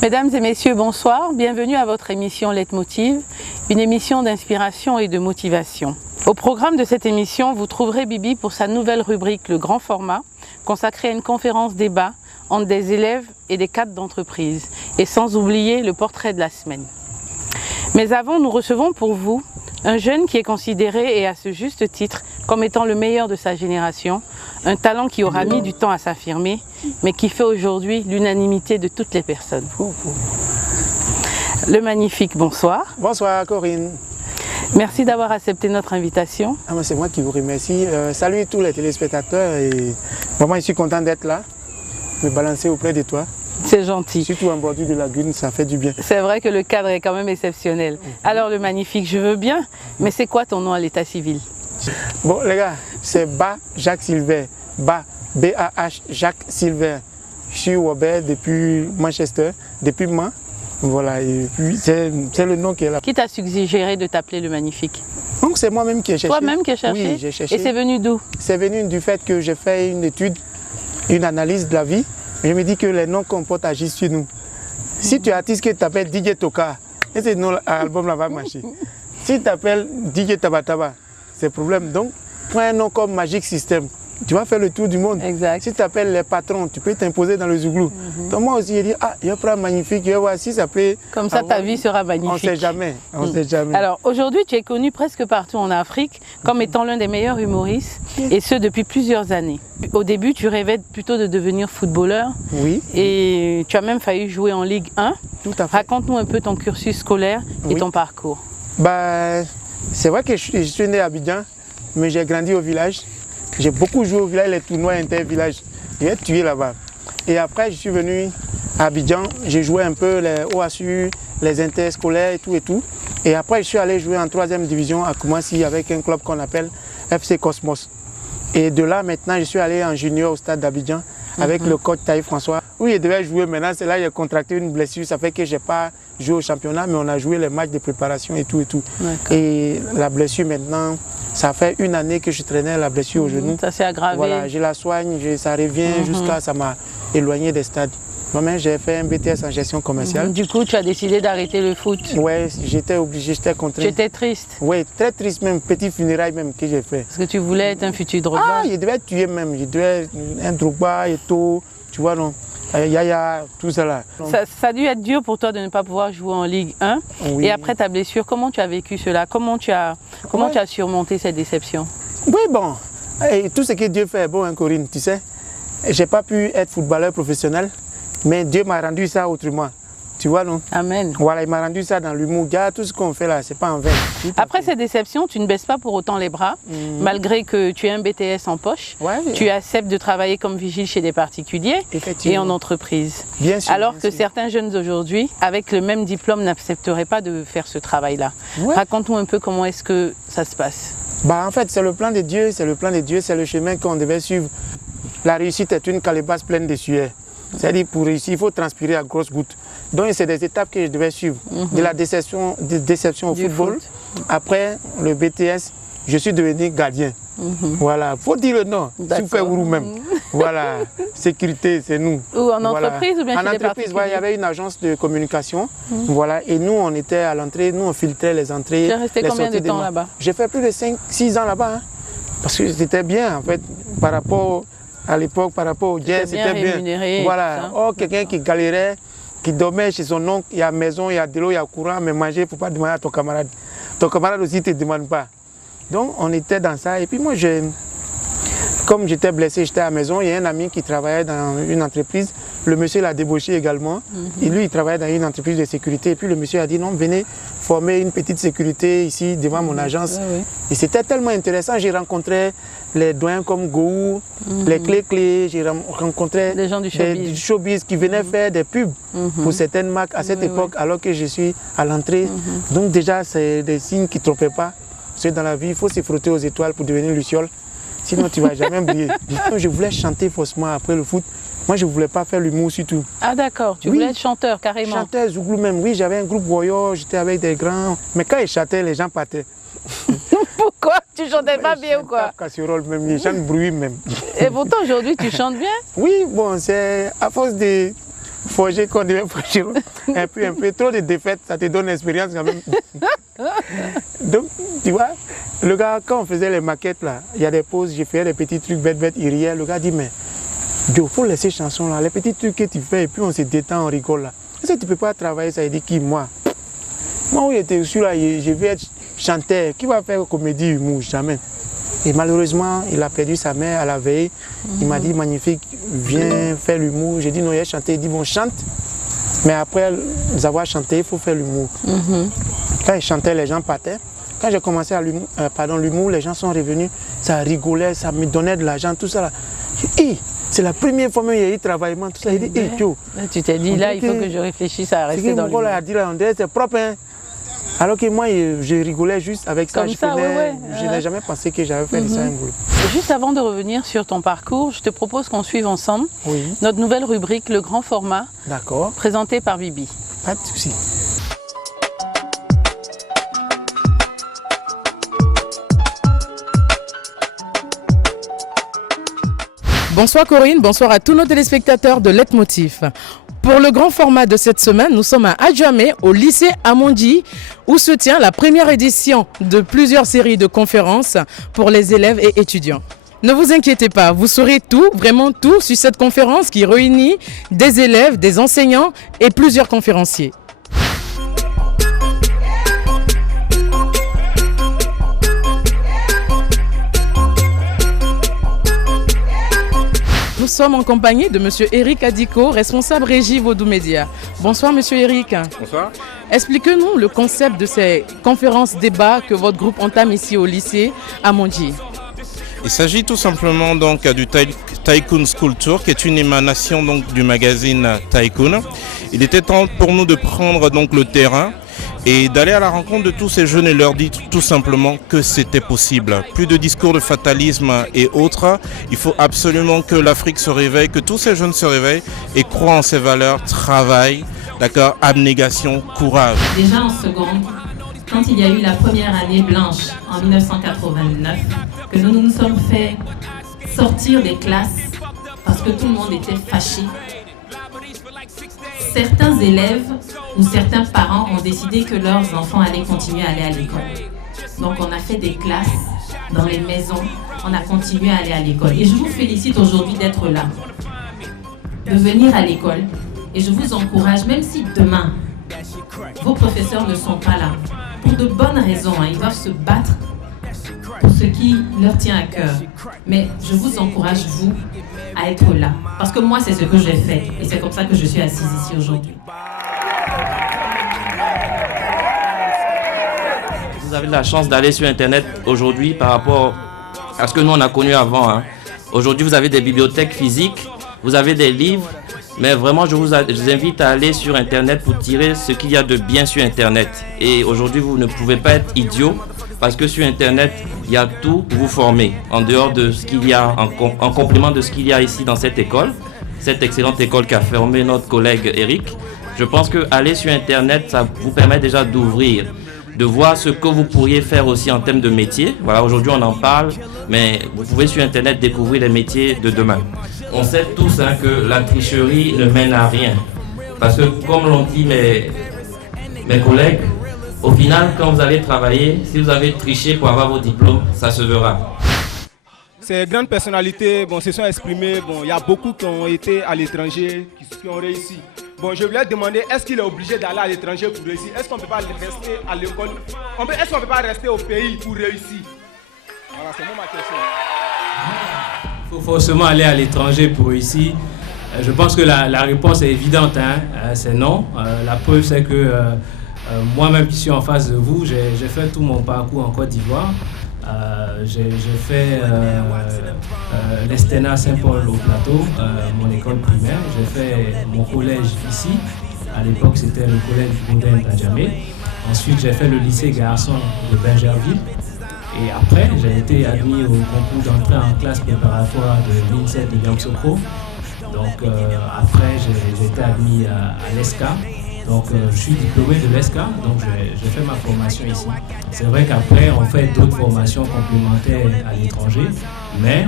Mesdames et messieurs, bonsoir. Bienvenue à votre émission Leitmotiv, une émission d'inspiration et de motivation. Au programme de cette émission, vous trouverez Bibi pour sa nouvelle rubrique Le Grand Format, consacrée à une conférence débat entre des élèves et des cadres d'entreprise, et sans oublier le portrait de la semaine. Mais avant, nous recevons pour vous un jeune qui est considéré, et à ce juste titre, comme étant le meilleur de sa génération, un talent qui aura mis du temps à s'affirmer, mais qui fait aujourd'hui l'unanimité de toutes les personnes. Le magnifique, bonsoir. Bonsoir Corinne. Merci d'avoir accepté notre invitation. C'est moi qui vous remercie. Salut tous les téléspectateurs et vraiment je suis content d'être là, me balancer auprès de toi. C'est gentil. Surtout en bordure de lagune, ça fait du bien. C'est vrai que le cadre est quand même exceptionnel. Alors le magnifique, je veux bien, mais c'est quoi ton nom à l'état civil? Bon les gars, c'est Ba Jacques Silver. Ba, B-A-H, Jacques Silver. Je suis Robert depuis Manchester, depuis Mans. Voilà, et puis c'est le nom qui est là. Qui t'a suggéré de t'appeler le magnifique? Donc c'est moi-même qui ai cherché. Toi-même qui as cherché? Oui, j'ai cherché. Et c'est venu d'où? C'est venu du fait que j'ai fait une étude, une analyse de la vie. Je me dis que les noms qu'on porte agissent sur nous. Si tu es artiste qui t'appelles DJ Toka, et ce nom album là va marcher. Si tu t'appelles DJ Tabataba, c'est problème. Donc, prends un nom comme Magic System. Tu vas faire le tour du monde. Exact. Si tu t'appelles les patrons, tu peux t'imposer dans le Zouglou. Donc moi aussi, j'ai dit, je prends magnifique, je vais voir si ça peut... Comme ça, ta vie sera magnifique. On ne sait jamais, on sait jamais. Alors aujourd'hui, tu es connu presque partout en Afrique comme étant l'un des meilleurs humoristes, et ce depuis plusieurs années. Au début, tu rêvais plutôt de devenir footballeur. Oui. Et tu as même failli jouer en Ligue 1. Tout à fait. Raconte-nous un peu ton cursus scolaire et ton parcours. C'est vrai que je suis né à Abidjan, mais j'ai grandi au village. J'ai beaucoup joué au village, les tournois inter-villages. J'ai tué là-bas. Et après, je suis venu à Abidjan. J'ai joué un peu les OASU, les interscolaires et tout et tout. Et après, je suis allé jouer en 3e division à Koumassi avec un club qu'on appelle FC Cosmos. Et de là, maintenant, je suis allé en junior au stade d'Abidjan avec le coach Taï François. Oui, je devais jouer maintenant. C'est là que j'ai contracté une blessure. Ça fait que je n'ai pas joué au championnat, mais on a joué les matchs de préparation et tout et tout. Et la blessure maintenant... Ça fait une année que je traînais la blessure au genou. Ça s'est aggravé. Voilà, je la soigne, ça revient jusqu'à ça m'a éloigné des stades. Moi-même, j'ai fait un BTS en gestion commerciale. Du coup, tu as décidé d'arrêter le foot? Oui, j'étais obligé, j'étais contraint. Tu étais triste? Oui, très triste même, petit funérail même que j'ai fait. Parce que tu voulais être un futur Drogba? Ah, je devais tuer même, je devais être un Drogba et tout, tu vois non. Yaya, tout ça là. Ça a dû être dur pour toi de ne pas pouvoir jouer en Ligue 1. Oui. Et après ta blessure, comment tu as vécu cela? Comment tu as surmonté cette déception? Oui, bon, et tout ce que Dieu fait est bon, hein, Corinne, tu sais. Je n'ai pas pu être footballeur professionnel, mais Dieu m'a rendu ça autrement. Tu vois, non? Amen. Voilà, il m'a rendu ça dans l'humour. Tout ce qu'on fait là, c'est pas en vain. Après ces déceptions, tu ne baisses pas pour autant les bras, malgré que tu aies un BTS en poche. Ouais, tu acceptes de travailler comme vigile chez des particuliers et en entreprise. Bien sûr. Alors que certains jeunes aujourd'hui, avec le même diplôme, n'accepteraient pas de faire ce travail-là. Ouais. Raconte-nous un peu comment est-ce que ça se passe. En fait, c'est le plan de Dieu, c'est le chemin qu'on devait suivre. La réussite est une calebasse pleine de sueur. C'est-à-dire pour réussir, il faut transpirer à grosses gouttes. Donc c'est des étapes que je devais suivre. De la déception au football. Après le BTS, je suis devenu gardien. Voilà, il faut dire le nom. Super Ourou même. Voilà, sécurité, c'est nous. Ou en entreprise ou bien chez des particuliers? Il y avait une agence de communication. Voilà, et nous, on était à l'entrée, nous, on filtrait les entrées. Tu es resté combien de temps là-bas? J'ai fait plus de 6 ans là-bas. Hein, parce que c'était bien, en fait, par rapport à l'époque, par rapport au jazz, c'était bien. Voilà, quelqu'un qui galérait, qui dormait chez son oncle, il y a maison, il y a de l'eau, il y a courant, mais manger, il ne faut pas demander à ton camarade. Ton camarade aussi ne te demande pas. Donc on était dans ça. Et puis moi, comme j'étais blessé, j'étais à la maison, il y a un ami qui travaillait dans une entreprise. Le monsieur l'a débauché également. Et lui, il travaillait dans une entreprise de sécurité. Et puis le monsieur a dit non, venez former une petite sécurité ici devant mon agence. Et c'était tellement intéressant. J'ai rencontré les doyens comme Gou, les clés, j'ai rencontré des gens du showbiz qui venaient faire des pubs pour certaines marques à cette époque, alors que je suis à l'entrée. Donc déjà, c'est des signes qui ne trompaient pas. Parce que dans la vie, il faut se frotter aux étoiles pour devenir luciole. Sinon, tu ne vas jamais briller. Je voulais chanter forcément après le foot. Moi, je ne voulais pas faire l'humour surtout. Ah d'accord, tu voulais être chanteur carrément. Chanteur, Zouglou même. Oui, j'avais un groupe Woyo, j'étais avec des grands. Mais quand ils chantaient, les gens partaient. Pourquoi? Tu chantais pas bien ou quoi? Casserole même, ils chantent bruit même. Et pourtant aujourd'hui, tu chantes bien? Oui, bon, c'est à force de forger qu'on devient forger. Un peu trop de défaites, ça te donne l'expérience quand même. Donc, tu vois, le gars, quand on faisait les maquettes là, il y a des pauses, j'ai fait des petits trucs bêtes, il riait. Le gars dit, mais Joe, il faut laisser ces chansons là, les petits trucs que tu fais et puis on se détend, on rigole là. Est-ce que tu ne peux pas travailler ça? Il dit, qui, moi? Moi, où j'étais dessus là, je vais être chanteur. Qui va faire comédie, humour? Jamais. Et malheureusement, il a perdu sa mère à la veille. Il m'a dit, magnifique, viens faire l'humour. J'ai dit, non, il a chanté. Il dit, bon, chante. Mais après avoir chanté, il faut faire l'humour. Quand il chantait, les gens partaient. Quand j'ai commencé à l'humour, les gens sont revenus. Ça rigolait, ça me donnait de l'argent, tout ça là. Hey, c'est la première fois que j'ai eu travail, tout ça. Il dit, hey, Joe. Tu t'es dit, là, il faut que je réfléchisse à rester dans l'humour. Ce qu'il a dit là, on dirait, c'est propre, hein. Alors que moi, je rigolais juste avec ça. Je n'ai jamais pensé que j'avais fait ça un boulot. Juste avant de revenir sur ton parcours, je te propose qu'on suive ensemble notre nouvelle rubrique, le grand format, présenté par Bibi. Pas de souci. Bonsoir Corinne, bonsoir à tous nos téléspectateurs de Leitmotiv. Pour le grand format de cette semaine, nous sommes à Adjamé, au lycée Amondi, où se tient la première édition de plusieurs séries de conférences pour les élèves et étudiants. Ne vous inquiétez pas, vous saurez tout, vraiment tout, sur cette conférence qui réunit des élèves, des enseignants et plusieurs conférenciers. Nous sommes en compagnie de M. Eric Adiko, responsable régie Vodou Média. Bonsoir M. Eric. Bonsoir. Expliquez-nous le concept de ces conférences débats que votre groupe entame ici au lycée Amondi. Il s'agit tout simplement donc du Tycoon School Tour, qui est une émanation donc du magazine Tycoon. Il était temps pour nous de prendre donc le terrain et d'aller à la rencontre de tous ces jeunes et leur dire tout simplement que c'était possible. Plus de discours de fatalisme et autres. Il faut absolument que l'Afrique se réveille, que tous ces jeunes se réveillent et croient en ses valeurs, travail, d'accord, abnégation, courage. Déjà en seconde, quand il y a eu la première année blanche en 1989, que nous nous sommes fait sortir des classes parce que tout le monde était fâché. Certains élèves ou certains parents ont décidé que leurs enfants allaient continuer à aller à l'école. Donc on a fait des classes dans les maisons, on a continué à aller à l'école. Et je vous félicite aujourd'hui d'être là, de venir à l'école. Et je vous encourage, même si demain, vos professeurs ne sont pas là, pour de bonnes raisons, ils doivent se battre pour ce qui leur tient à cœur. Mais je vous encourage, vous, à être là. Parce que moi, c'est ce que j'ai fait. Et c'est comme ça que je suis assise ici aujourd'hui. Vous avez la chance d'aller sur Internet aujourd'hui par rapport à ce que nous, on a connu avant. Aujourd'hui, vous avez des bibliothèques physiques, vous avez des livres. Mais vraiment, je vous invite à aller sur Internet pour tirer ce qu'il y a de bien sur Internet. Et aujourd'hui, vous ne pouvez pas être idiot parce que sur Internet, il y a tout pour vous former. En dehors de ce qu'il y a, en complément de ce qu'il y a ici dans cette école, cette excellente école qu'a formé notre collègue Eric. Je pense qu'aller sur Internet, ça vous permet déjà d'ouvrir, de voir ce que vous pourriez faire aussi en termes de métier. Voilà, aujourd'hui, on en parle, mais vous pouvez sur Internet découvrir les métiers de demain. On sait tous que la tricherie ne mène à rien. Parce que, comme l'ont dit mes collègues, au final, quand vous allez travailler, si vous avez triché pour avoir vos diplômes, ça se verra. Ces grandes personnalités se sont exprimées. Il y a beaucoup qui ont été à l'étranger, qui ont réussi. Je voulais demander, est-ce qu'il est obligé d'aller à l'étranger pour réussir? Est-ce qu'on ne peut pas rester à l'école? Est-ce qu'on ne peut pas rester au pays pour réussir? Voilà, c'est ma question. Il faut forcément aller à l'étranger pour réussir. Je pense que la réponse est évidente, c'est non. La preuve, c'est que moi-même qui suis en face de vous, j'ai fait tout mon parcours en Côte d'Ivoire. J'ai fait l'Estena Saint-Paul au Plateau, mon école primaire. J'ai fait mon collège ici. À l'époque, c'était le collège Baudin d'Adjamé. Ensuite, j'ai fait le lycée garçon de Bingerville. Et après, j'ai été admis au concours d'entrée en classe préparatoire de l'INSEE de Yamoussoukro. Donc après, j'ai été admis à l'ESCA. Donc je suis diplômé de l'ESCA, donc j'ai fait ma formation ici. C'est vrai qu'après, on fait d'autres formations complémentaires à l'étranger, mais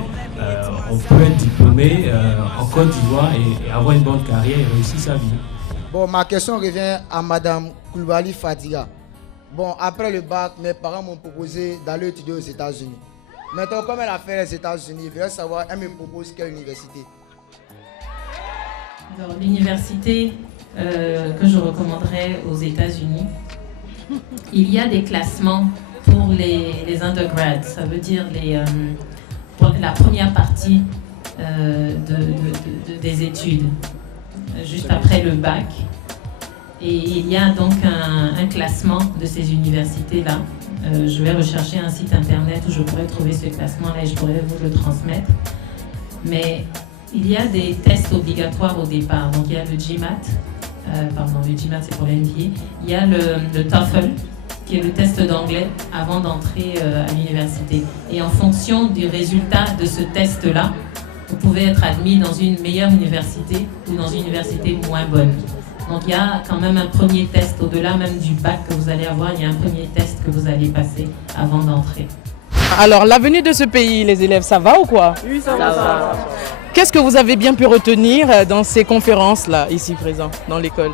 on peut être diplômé en Côte d'Ivoire et avoir une bonne carrière et réussir sa vie. Bon, ma question revient à Madame Koulibaly Fadiga. Bon, après le bac, mes parents m'ont proposé d'aller étudier aux États-Unis. Maintenant, comme elle a fait les États-Unis, je voudrais savoir, elle me propose quelle université? Alors, l'université que je recommanderais aux États-Unis, il y a des classements pour les undergrads, ça veut dire pour la première partie des études, juste après le bac. Et il y a donc un classement de ces universités-là. Je vais rechercher un site internet où je pourrais trouver ce classement-là et je pourrais vous le transmettre. Mais il y a des tests obligatoires au départ. Donc il y a le GMAT, le GMAT c'est pour l'NBA. Il y a le TOEFL, qui est le test d'anglais avant d'entrer à l'université. Et en fonction du résultat de ce test-là, vous pouvez être admis dans une meilleure université ou dans une université moins bonne. Donc il y a quand même un premier test, au-delà même du bac que vous allez avoir, il y a un premier test que vous allez passer avant d'entrer. Alors l'avenir de ce pays, les élèves, ça va ou quoi? Oui, ça va. Qu'est-ce que vous avez bien pu retenir dans ces conférences-là, ici présents, dans l'école?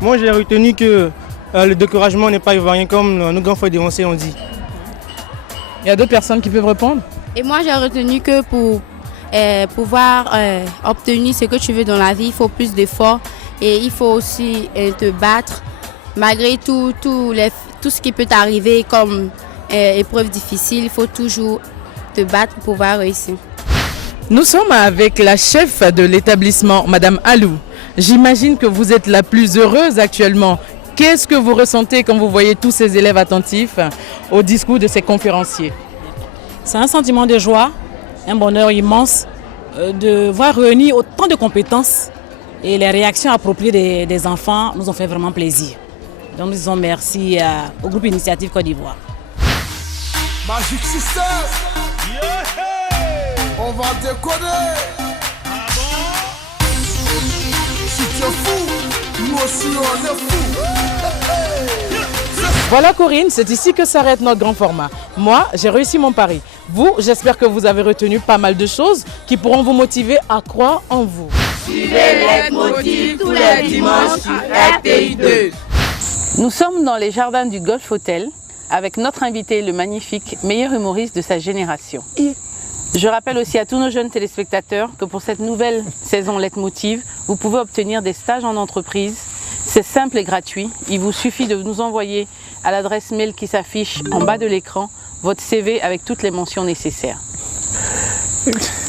Moi j'ai retenu que le découragement n'est pas ivoirien comme nos grands frères dénoncés ont dit. Il y a d'autres personnes qui peuvent répondre? Et moi j'ai retenu que pour pouvoir obtenir ce que tu veux dans la vie, il faut plus d'efforts et il faut aussi te battre malgré tout ce qui peut t'arriver comme épreuve difficile. Il faut toujours te battre pour pouvoir réussir. Nous sommes avec la chef de l'établissement, Madame Alou. J'imagine que vous êtes la plus heureuse actuellement. Qu'est-ce que vous ressentez quand vous voyez tous ces élèves attentifs au discours de ces conférenciers? C'est un sentiment de joie, un bonheur immense de voir réunir autant de compétences et les réactions appropriées des enfants nous ont fait vraiment plaisir. Donc nous disons merci au groupe Initiative Côte d'Ivoire. Magic System, on va décoder. Si tu es fou, nous aussi on est fou. Voilà Corinne, c'est ici que s'arrête notre grand format. Moi, j'ai réussi mon pari. Vous, j'espère que vous avez retenu pas mal de choses qui pourront vous motiver à croire en vous. Suivez Leitmotiv tous les dimanches sur RTI2. Nous sommes dans les jardins du Golf Hotel avec notre invité, le magnifique meilleur humoriste de sa génération. Je rappelle aussi à tous nos jeunes téléspectateurs que pour cette nouvelle saison Leitmotiv, vous pouvez obtenir des stages en entreprise. C'est simple et gratuit. Il vous suffit de nous envoyer à l'adresse mail qui s'affiche en bas de l'écran votre CV avec toutes les mentions nécessaires.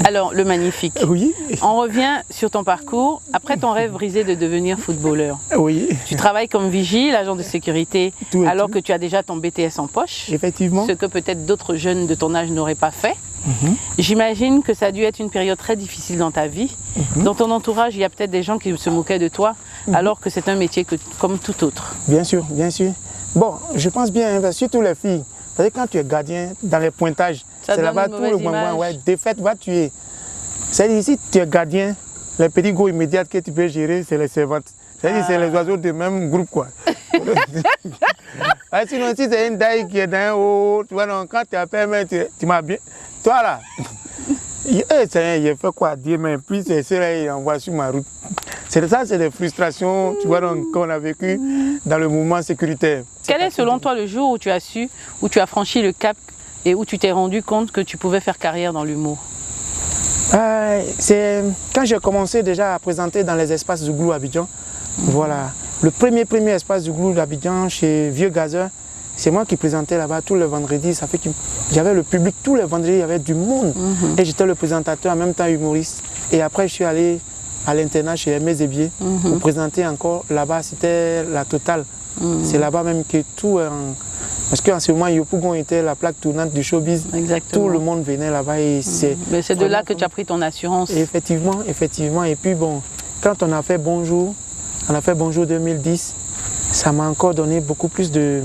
Alors, le magnifique. Oui. On revient sur ton parcours. Après ton rêve brisé de devenir footballeur. Oui. Tu travailles comme vigile, agent de sécurité, alors que tu as déjà ton BTS en poche. Effectivement. Ce que peut-être d'autres jeunes de ton âge n'auraient pas fait. J'imagine que ça a dû être une période très difficile dans ta vie. Dans ton entourage, il y a peut-être des gens qui se moquaient de toi, alors que c'est un métier comme tout autre. Bien sûr, bien sûr. Bon, je pense bien, surtout les filles. Parce que quand tu es gardien, dans les pointages, c'est là-bas tout le moment, défaite va tuer. C'est-à-dire, si tu es gardien, les petits goûts immédiats que tu peux gérer, c'est les servantes. C'est-à-dire, c'est les oiseaux du même groupe, quoi. Sinon, si c'est une daille qui est dans un haut, tu vois, donc, quand tu appelles, tu m'as bien. Toi, là, il fait quoi dire, mais puis c'est là, il envoie sur ma route. C'est ça, c'est des frustrations, tu vois, qu'on a vécu dans le mouvement sécuritaire. Quel est selon toi le jour où tu as su, où tu as franchi le cap et où tu t'es rendu compte que tu pouvais faire carrière dans l'humour? C'est quand j'ai commencé déjà à présenter dans les espaces du Glou Abidjan. Voilà, le premier espace du Glou d'Abidjan chez Vieux Gazeur, c'est moi qui présentais là-bas tous les vendredis. Ça fait que j'avais le public tous les vendredis, il y avait du monde. Et j'étais le présentateur en même temps humoriste. Et après, je suis allé à l'internat chez Aimé Zébier pour présenter encore là-bas, c'était la totale. C'est là-bas même que tout... Parce qu'en ce moment, Yopougon était la plaque tournante du showbiz. Exactement. Tout le monde venait là-bas. Mais c'est de là que tu as pris ton assurance. Effectivement, effectivement. Et puis bon, quand on a fait Bonjour 2010, ça m'a encore donné beaucoup plus de...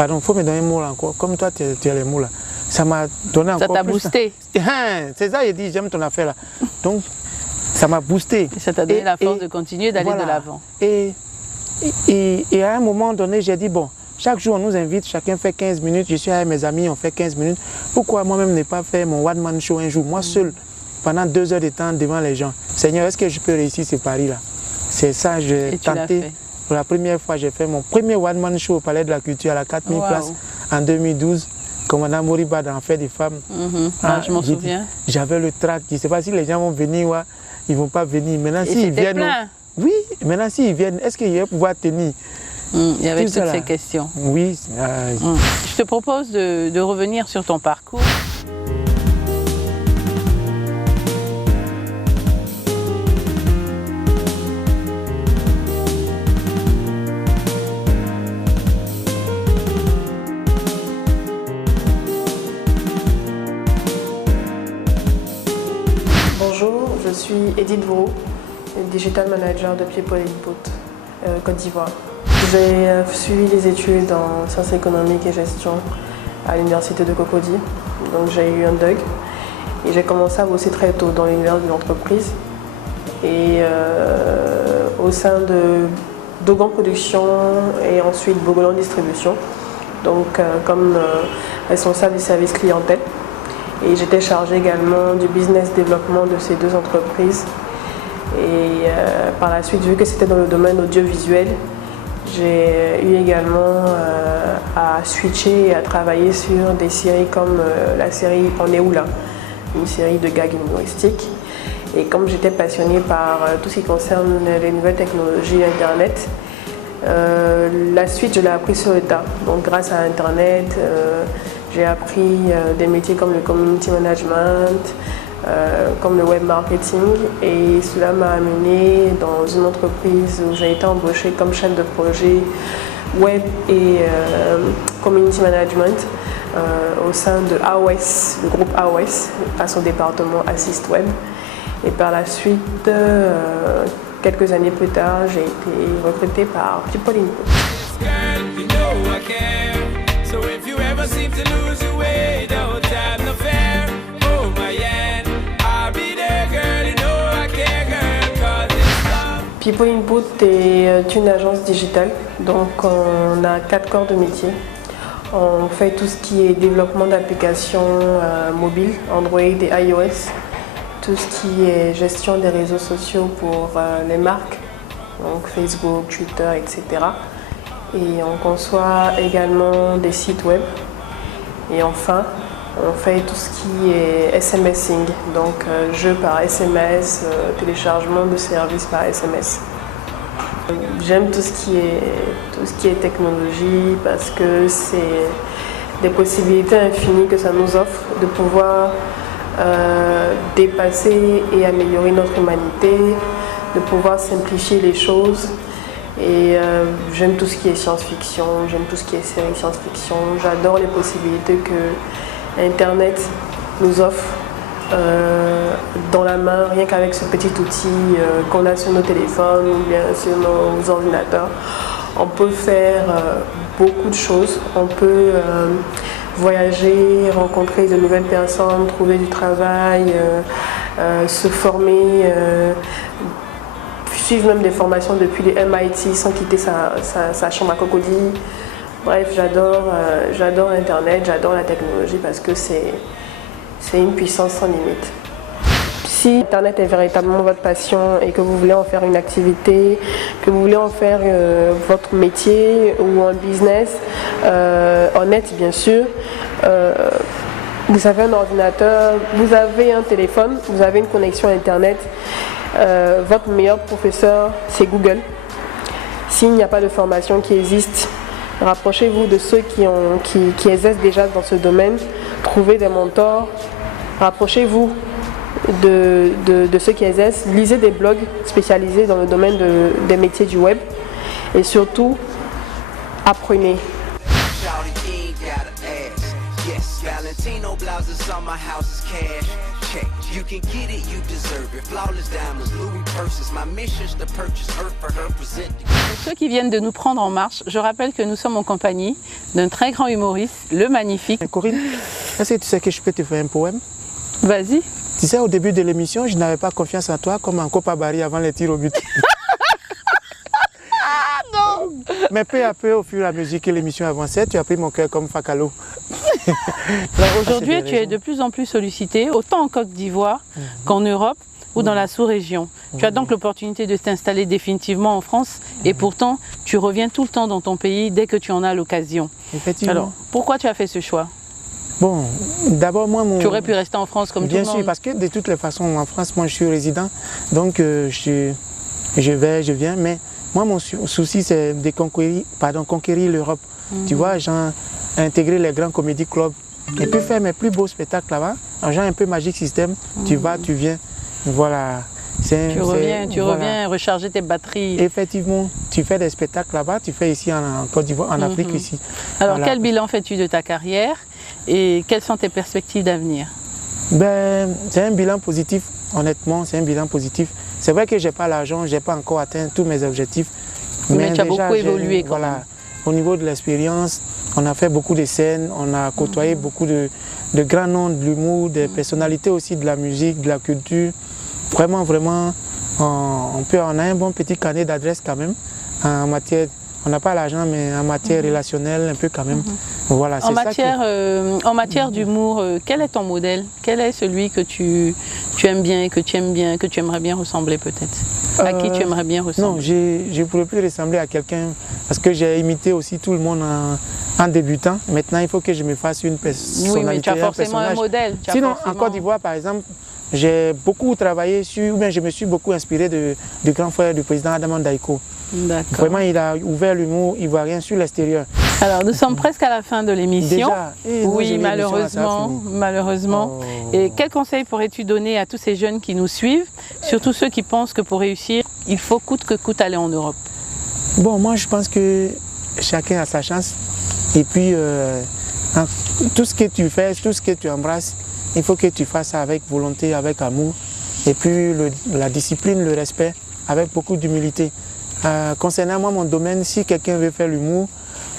Pardon, il faut me donner un mot là encore. Comme toi, tu as les mots là. Ça m'a donné encore plus. Ça t'a boosté. C'est ça, il dit, j'aime ton affaire là. Donc, ça m'a boosté. Et ça t'a donné la force de continuer d'aller de l'avant. Et à un moment donné, j'ai dit, bon, chaque jour on nous invite, chacun fait 15 minutes. Je suis avec mes amis, on fait 15 minutes. Pourquoi moi-même ne pas faire mon one-man show un jour, moi seul, pendant 2 heures de temps devant les gens? Seigneur, est-ce que je peux réussir ce pari-là? C'est ça, j'ai tenté. Pour la première fois, j'ai fait mon premier one-man show au Palais de la Culture à la 4000 places en 2012. Commandant Moriba dans Fête des femmes. Je m'en souviens. J'avais le trac. Je ne sais pas si les gens vont venir ou ils ne vont pas venir. Maintenant, s'ils viennent. Oui, maintenant, s'ils viennent, est-ce qu'ils vont pouvoir tenir? Il y avait toutes ces questions. Oui. Je te propose de revenir sur ton parcours. Bonjour, je suis Edith Vro, Digital Manager de People Input, Côte d'Ivoire. J'ai suivi des études en sciences économiques et gestion à l'université de Cocody. Donc j'ai eu un DUG et j'ai commencé à bosser très tôt dans l'univers de l'entreprise. Et au sein de Dogan Production et ensuite Bogolan Distribution, donc comme responsable du service clientèle. Et j'étais chargée également du business développement de ces deux entreprises. Et par la suite, vu que c'était dans le domaine audiovisuel, j'ai eu également à switcher et à travailler sur des séries comme la série On est où là, une série de gags humoristiques. Et comme j'étais passionnée par tout ce qui concerne les nouvelles technologies Internet, la suite je l'ai appris sur le tas. Donc grâce à Internet, j'ai appris des métiers comme le community management, comme le web marketing, et cela m'a amené dans une entreprise où j'ai été embauchée comme chef de projet web et community management au sein de AOS, le groupe AOS, à son département Assist Web. Et par la suite, quelques années plus tard, j'ai été recrutée par People Input. People Input est une agence digitale, donc on a 4 corps de métier. On fait tout ce qui est développement d'applications mobiles, Android et iOS, tout ce qui est gestion des réseaux sociaux pour les marques, donc Facebook, Twitter, etc. Et on conçoit également des sites web. Et enfin, on fait tout ce qui est SMSing, donc jeux par SMS, téléchargement de services par SMS. J'aime tout ce qui est technologie parce que c'est des possibilités infinies que ça nous offre de pouvoir dépasser et améliorer notre humanité, de pouvoir simplifier les choses. Et j'aime tout ce qui est science-fiction, j'aime tout ce qui est série science-fiction. J'adore les possibilités que Internet nous offre dans la main, rien qu'avec ce petit outil qu'on a sur nos téléphones ou bien sur nos ordinateurs. On peut faire beaucoup de choses, on peut voyager, rencontrer de nouvelles personnes, trouver du travail, se former, suivre même des formations depuis les MIT sans quitter sa chambre à Cocody. Bref, j'adore Internet, j'adore la technologie parce que c'est une puissance sans limite. Si Internet est véritablement votre passion et que vous voulez en faire une activité, que vous voulez en faire votre métier ou un business, honnête bien sûr, vous avez un ordinateur, vous avez un téléphone, vous avez une connexion Internet, votre meilleur professeur c'est Google. S'il n'y a pas de formation qui existe, rapprochez-vous de ceux qui exercent déjà dans ce domaine, trouvez des mentors, rapprochez-vous de ceux qui exercent, lisez des blogs spécialisés dans le domaine des métiers du web et surtout, apprenez. Valentino blouses, summer houses, cash. Check. You can get it, you deserve it. Flawless diamonds, Louis purses. My mission's to purchase her for her present. Pour ceux qui viennent de nous prendre en marche, je rappelle que nous sommes en compagnie d'un très grand humoriste, le magnifique. Corinne, est-ce que tu sais que je peux te faire un poème? Vas-y. Tu sais, au début de l'émission, je n'avais pas confiance en toi comme en Copa Barry avant les tirs au but. Non. Mais peu à peu, au fur et à mesure que l'émission avançait, tu as pris mon cœur comme Fakalo. Aujourd'hui, tu es de plus en plus sollicité, autant en Côte d'Ivoire qu'en Europe ou dans la sous-région. Tu as donc l'opportunité de t'installer définitivement en France et pourtant, tu reviens tout le temps dans ton pays dès que tu en as l'occasion. Effectivement. Alors, pourquoi tu as fait ce choix? Bon, d'abord, moi, Tu aurais pu rester en France comme tout le monde. Bien sûr, parce que de toutes les façons, en France, moi, je suis résident, donc je vais, je viens, mais moi, mon souci, c'est de conquérir l'Europe. Tu vois, genre, intégrer les grands comédie clubs et puis faire mes plus beaux spectacles là-bas, genre un peu Magic System, tu vas, tu viens, voilà. Tu reviens recharger tes batteries. Effectivement, tu fais des spectacles là-bas, tu fais ici en Côte d'Ivoire, en Afrique ici. Alors, voilà. Quel bilan fais-tu de ta carrière et quelles sont tes perspectives d'avenir? Ben, c'est un bilan positif, honnêtement, c'est un bilan positif. C'est vrai que je n'ai pas l'argent, je n'ai pas encore atteint tous mes objectifs. Mais tu as beaucoup évolué quand même. Au niveau de l'expérience, on a fait beaucoup de scènes, on a côtoyé beaucoup de grands noms de l'humour, des personnalités aussi de la musique, de la culture. Vraiment, vraiment, on a un bon petit carnet d'adresses quand même en matière. On n'a pas l'argent, mais en matière relationnelle, un peu quand même. Voilà, en matière d'humour, quel est ton modèle? Quel est celui que tu aimes bien, que tu aimerais bien ressembler peut-être? À qui tu aimerais bien ressembler? Non, je ne pourrais plus ressembler à quelqu'un parce que j'ai imité aussi tout le monde en débutant. Maintenant, il faut que je me fasse une personnalité. Oui, mais tu as forcément un modèle. Sinon, en Côte d'Ivoire, par exemple, j'ai beaucoup travaillé sur, ou bien je me suis beaucoup inspiré du grand frère du président Adama Daiko. Vraiment, il a ouvert l'humour ivoirien sur l'extérieur. Alors, nous sommes presque à la fin de l'émission. Oui, malheureusement. Oh. Et quel conseil pourrais-tu donner à tous ces jeunes qui nous suivent, surtout ceux qui pensent que pour réussir, il faut coûte que coûte aller en Europe? Bon, moi, je pense que chacun a sa chance. Et puis, tout ce que tu fais, tout ce que tu embrasses, il faut que tu fasses ça avec volonté, avec amour. Et puis, la discipline, le respect, avec beaucoup d'humilité. Concernant moi, mon domaine, si quelqu'un veut faire l'humour,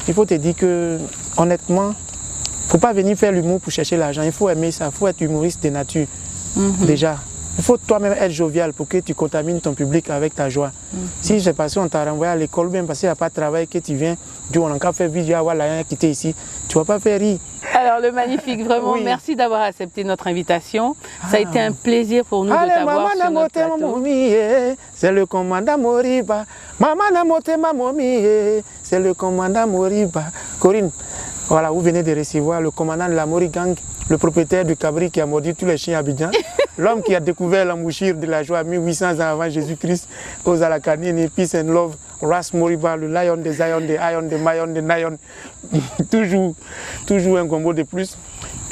il faut te dire que, honnêtement, il ne faut pas venir faire l'humour pour chercher l'argent. Il faut aimer ça, il faut être humoriste de nature, déjà. Il faut toi-même être jovial pour que tu contamines ton public avec ta joie. Si c'est parce qu'on t'a renvoyé à l'école, bien parce qu'il n'y a pas de travail, que tu viens, on a encore fait vidéo, voilà, qui était ici, tu ne vas pas faire rire. Alors le magnifique, vraiment, merci d'avoir accepté notre invitation. Ça a été un plaisir pour nous de t'avoir sur notre plateau. C'est le commandant Moriba. Maman Namote Mamomi, c'est le commandant Moriba. Corinne, voilà, vous venez de recevoir le commandant de la Mori Gang, le propriétaire du cabri qui a mordu tous les chiens à Abidjan, l'homme qui a découvert la mouchire de la joie 1800 ans avant Jésus-Christ, aux Alakanine, Peace and Love, Ras Moriba, le lion des Zion, des Ion, des Mayon, des Nayon. toujours un combo de plus.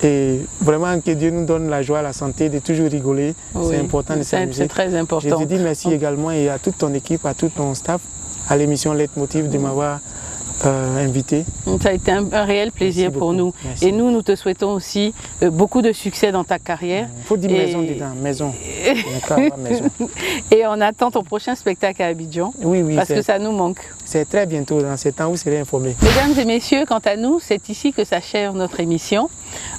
Et vraiment que Dieu nous donne la joie, la santé, de toujours rigoler. C'est important de s'amuser. C'est très important. Je te dis merci également et à toute ton équipe, à tout ton staff, à l'émission Leitmotiv de m'avoir invité. Ça a été un réel plaisir pour nous. Merci. Et nous te souhaitons aussi beaucoup de succès dans ta carrière. Il faut dire maison dedans, maison. Et on attend ton prochain spectacle à Abidjan. Oui, parce que ça nous manque. C'est très bientôt, dans ces temps, vous serez informés. Mesdames et messieurs, quant à nous, c'est ici que s'achève notre émission.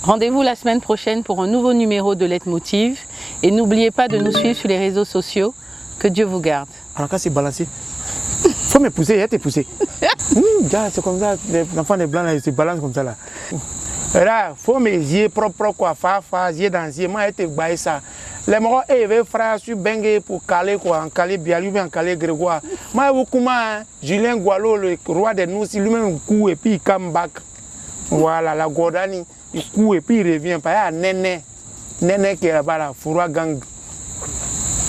Rendez-vous la semaine prochaine pour un nouveau numéro de Leitmotiv. Et n'oubliez pas de nous suivre sur les réseaux sociaux. Que Dieu vous garde. Alors quand c'est balancé, faut me pousser, il a été poussé. C'est comme ça, les enfants des blancs, ils se balancent comme ça là. Là, faut mes yeux propres, quoi, yeux dans yeux, moi, été baillé ça. Les morts, ils frère sur Bengue pour caler, quoi, en caler Bialu, en caler Grégoire. Moi, vous, comment, Julien Gualo, le roi des nous, lui-même, coup, et puis il come back. Voilà, la Gordani, il coup, et puis il revient. Il y a Néné qui est là-bas, la Foura Gang.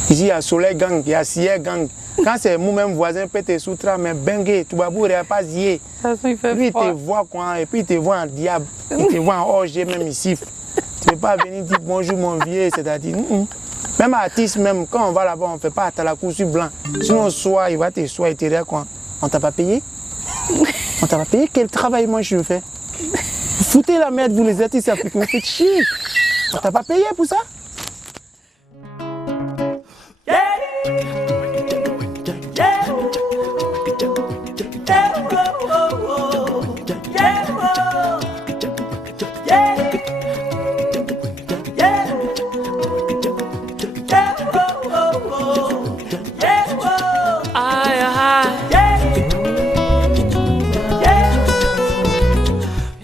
Ici, il y a Soleil Gang, il y a Sier Gang. Quand c'est moi-même voisin, peut te soutra, mais Bengue, tu vas pas zier. Lui, il te voit quoi, et puis il te voit en diable, il te voit en orge, même ici. Tu ne peux pas venir dire bonjour mon vieux, c'est-à-dire, même artiste, même quand on va là-bas, on ne fait pas à la couture blanc. Sinon, soit il va te soigner, il te dire quoi. On t'a pas payé? On t'a pas payé? Quel travail moi je fais? Foutez la merde, vous les artistes africains, vous faites chier. On t'a pas payé pour ça?